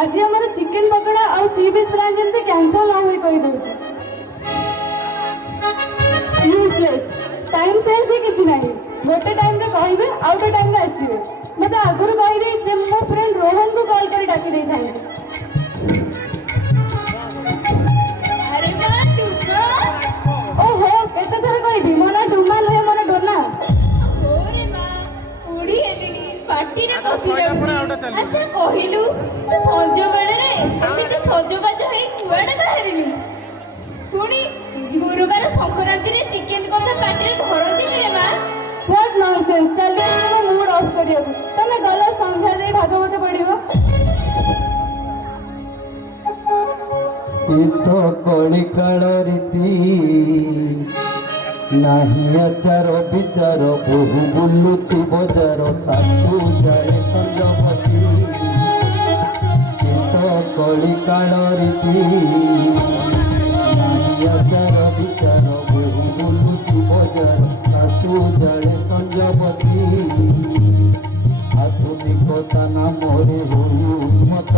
आज हमारा चिकेन पकोड़ा और सी बीच प्लान जल्दी कैंसल हो कोई दूची यूजलेस टाइम सेंस ही किसी नहीं गोटे टाइम रे कहबे आउटे टाइम रे आसीबे मते आगुरु कहि दे मो फ्रेंड रोहन को कॉल कर डाकी दे थाने अरे मां टुमा ओहो केते थर कहबी मोना डुमा नहे मोना डोना ओरे मां उड़ी हेलिनी पार्टी रे बसी जाउची अच्छा कहिलु तो संजो बेले रे एमिते सजबाज होई कुआडे बाहरिनी पुणी गुरुवार संक्रांति रे चिकेन कथा पार्टी रे धरती रे मां व्हाट नॉनसेंस चलिए मैं मूड ऑफ करियो तमे गला संध्या दे भागवत पढ़िबो ईथ कलिकाल रीति नाही आचार विचार बहु बुलुची बजार सासू जाए संजपति ईथ कलिकाल रीति नाही आचार विचार बहु बुलुची बजार सासू जाए संजपति आधुनिक साना मोरे उन्मत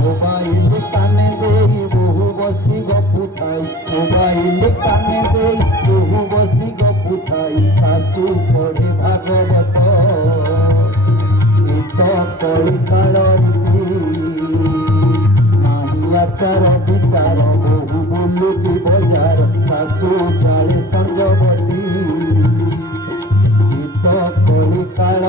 मोबाइल काने देई बहु बसी गपुथाई मोबाइल काने देई बहु बसी गपुथाई सासू पढ़े भागवत ईत कलिकाल नाही आचार विचार बहु बुलुची बजार सासू जाले संजपति ईत कलिकाल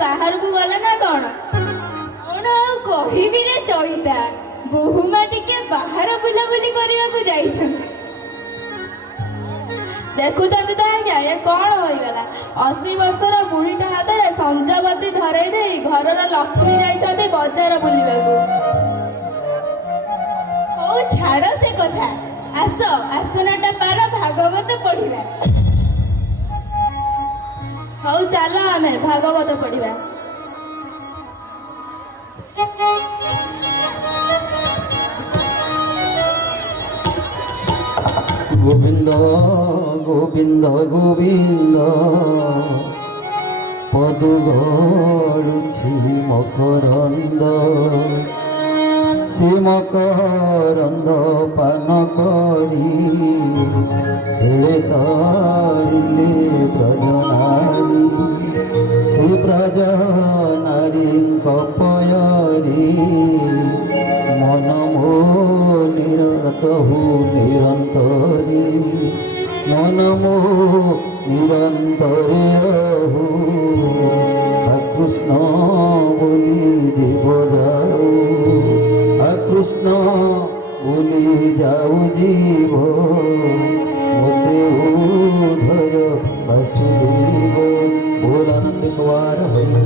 बाहर को गला ना कौन कौन कहबी रे चईता बहुमा टिके बाहर बुलाबुली करने को जाइछन देखुचंत तो आज्ञा ये कौन होइगला 80 वर्षर बुढ़ीटा हाथ में संजबती धरई दे घरर लक्ष्मी जाइछन्ते बजार बुलिबाकू ओ छाड़ से कथा आस आसनाटा पार भागवत पढ़िबा हौ चल आमे भागवत पढ़िबा गोविंद गोविंद गोविंद पदु घड़ुछि मकरंद से मकरंद पान करी हेले तारिले ब्रजनारी से ब्रजनारी कपयरी मन मो निरतहु निरंतरी मन मो निरंतरे रहु कृष्ण बोली जीव जाऊ कृष्ण बोली जाऊ जीव मोते उधर वसुदेव बोलानंद कुमार हरि